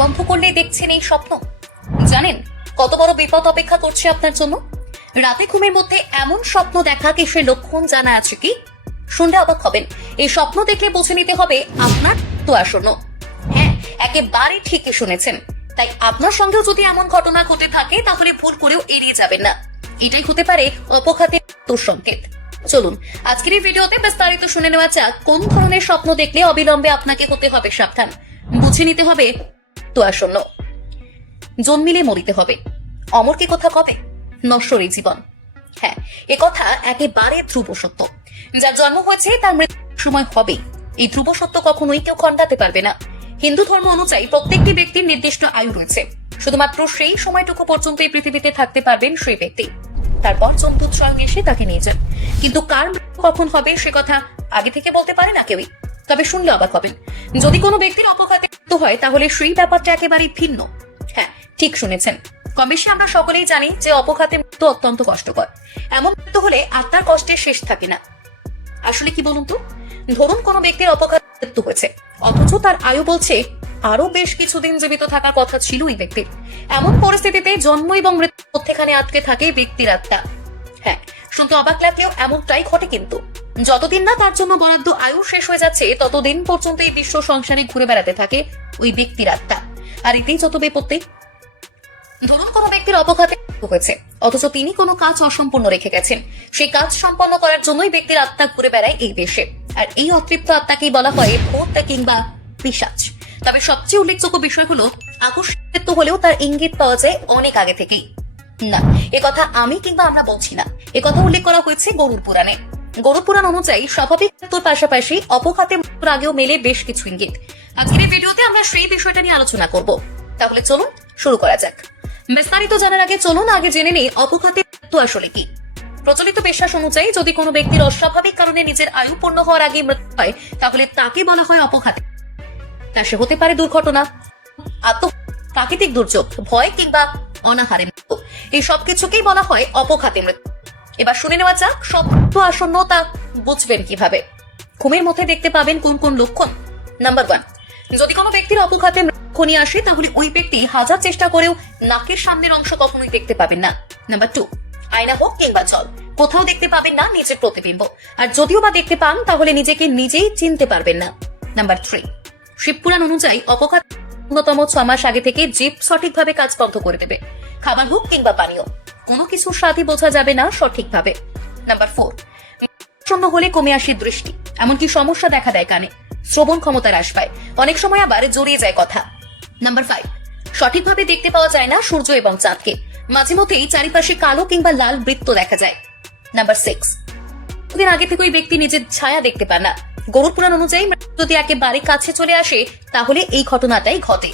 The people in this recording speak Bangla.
বন্ধ করলেই দেখছেন এই স্বপ্ন। জানেন কত বড় বিপদ অপেক্ষা করছে আপনার জন্য? রাতে ঘুমের মধ্যে এমন স্বপ্ন দেখা কিসের লক্ষণ জানা আছে কি? শুনলে অবাক হবেন। এই স্বপ্ন দেখলে বুঝে নিতে হবে আপনার তো আসন্ন। হ্যাঁ, একেবারে ঠিকই শুনেছেন। তাই আপনার সঙ্গেও যদি এমন ঘটনা ঘটে থাকে তাহলে ভুল করেও এড়িয়ে যাবেন না। এটাই হতে পারে অপঘাতের সংকেত। চলুন আজকের এই ভিডিওতে বিস্তারিত শুনে নেওয়া যাক কোন ধরনের স্বপ্ন দেখলে অবিলম্বে আপনাকে হতে হবে সাবধান। বুঝে নিতে হবে তো আসন্ন। জন্মিলে মরিতে হবে, অমর কি কথা কবে, নশ্বর এই জীবন। হ্যাঁ, এ কথা একেবারে ধ্রুব সত্য। যার জন্ম হয়েছে তার মৃত্যুর সময় হবে, এই ধ্রুব সত্য কখনোই কেউ খণ্ডাতে পারবে না। হিন্দু ধর্ম অনুযায়ী প্রত্যেকটি ব্যক্তির নির্দিষ্ট আয়ু রয়েছে। শুধুমাত্র সেই সময়টুকু পর্যন্ত এই পৃথিবীতে থাকতে পারবেন সেই ব্যক্তি। তারপর যমদূত স্বয়ং এসে তাকে নিয়ে যান। কিন্তু কার মৃত্যু কখন হবে সে কথা আগে থেকে বলতে পারে না কেউই। তবে শুনলে অবাক হবেন, যদি কোনো ব্যক্তির অপঘাতে মৃত্যু হয় তাহলে সেই ব্যাপারটা একেবারেই ভিন্ন। হ্যাঁ, ঠিক শুনেছেন। কম বেশি আমরা সকলেই জানি যে অপঘাতে মৃত্যু অত্যন্ত কষ্টকর। এমন মৃত্যু হলে আত্মার কষ্টের শেষ থাকে না। আসলে কি বলুন তো, ধরুন কোনো ব্যক্তির অপঘাতে মৃত্যু হয়েছে, অথচ তার আয়ু বলছে আরো বেশ কিছুদিন জীবিত থাকার কথা ছিল ওই ব্যক্তির। এমন পরিস্থিতিতে জন্ম এবং মৃত্যুর মধ্যেখানে আটকে থাকে ব্যক্তির আত্মা। হ্যাঁ, শুনতে অবাক লাগলেও এমনটাই ঘটে। কিন্তু যতদিন না তার জন্য বরাদ্দ আয়ু শেষ হয়ে যাচ্ছে ততদিন পর্যন্ত এই বিশ্ব সংসারে ঘুরে বেড়াতে থাকে ওই ব্যক্তির আত্মা। আর এতেই যত বিপত্তি। ধরুন কোনো ব্যক্তির অপঘাতে মৃত্যু হয়েছে, অথচ তিনি কোনো কাজ অসম্পূর্ণ রেখে গেছেন। সেই কাজ সম্পন্ন করার জন্যই ব্যক্তির আত্মা ঘুরে বেড়ায় এই দেশে। আর এই অতৃপ্ত আত্মাকেই বলা হয় ভূত কিংবা পিশাচ। তবে সবচেয়ে উল্লেখযোগ্য বিষয় হলো আকস্মিক মৃত্যু হলেও তার ইঙ্গিত পাওয়া যায় অনেক আগে থেকেই। না, কথা আমি কিংবা আমরা বলছি না, কথা উল্লেখ করা হয়েছে গরুড় পুরাণে। গরুড় পুরাণ অনুযায়ী স্বাভাবিক মৃত্যুর পাশাপাশি অপঘাতে মৃত্যুর আগেও মেলে বেশ কিছু ইঙ্গিত। আজকের এই ভিডিওতে আমরা সেই বিষয়টা নিয়ে আলোচনা করব। তাহলে চলুন শুরু করা যাক। বিস্তারিত জানার আগে চলুন আগে জেনে নেই অপঘাতে মৃত্যু আসলে কি। প্রচলিত বিশ্বাস অনুযায়ী যদি কোনো ব্যক্তির অস্বাভাবিক কারণে নিজের আয়ু পূর্ণ হওয়ার আগে মৃত্যু হয় তাহলে তাকে বলা হয় অপঘাতে। তা সে হতে পারে দুর্ঘটনা, প্রাকৃতিক দুর্যোগ, ভয় কিংবা অনাহারে মৃত্যু। এই সবকিছুকেই বলা হয় অপঘাতে মৃত্যু। এবার শুনে নেওয়া যাক স্বপ্ন আসন্ন তা বুঝবেন কিভাবে। ঘুমের মধ্যে দেখতে পাবেন কোন কোন লক্ষণ। নাম্বার 1, যদি কোনো ব্যক্তির অপঘাতে মৃত্যু নিয়ে আসে তাহলে ওই ব্যক্তি হাজার চেষ্টা করেও নাকের সামনের অংশ কখনোই দেখতে পাবেন না। নাম্বার 2, আয়না হোক কিংবা জল, কোথাও দেখতে পাবেন না নিজের প্রতিবিম্ব। আর যদিও বা দেখতে পান তাহলে নিজেকে নিজেই চিনতে পারবেন না। নাম্বার 3, শিবপুরাণ অনুযায়ী অপঘাত ন্যূনতম 6 মাস আগে থেকে জীব সঠিকভাবে কাজ বন্ধ করে দেবে। খাবার হোক কিংবা পানীয়, কোনো কিছুর স্বাদই বোঝা যাবে না সঠিকভাবে। নাম্বার 4, শূন্য হলে কমে আসে দৃষ্টি, এমনকি সমস্যা দেখা দেয় কানে, শ্রবণ ক্ষমতা হ্রাস পায়, অনেক সময় আবার জড়িয়ে যায় কথা। নাম্বার 5, সঠিকভাবে দেখতে পাওয়া যায় না সূর্য এবং চাঁদকে, মাঝে মধ্যেই চারিপাশে কালো কিংবা লাল বৃত্ত দেখা যায়। নাম্বার 6, দিন আগে থেকে ওই ব্যক্তি নিজের ছায়া দেখতে পায় না। গরুড় পুরাণ অনুযায়ী যদি একেবারে কাছে চলে আসে তাহলে এই ঘটনাটাই ঘটে।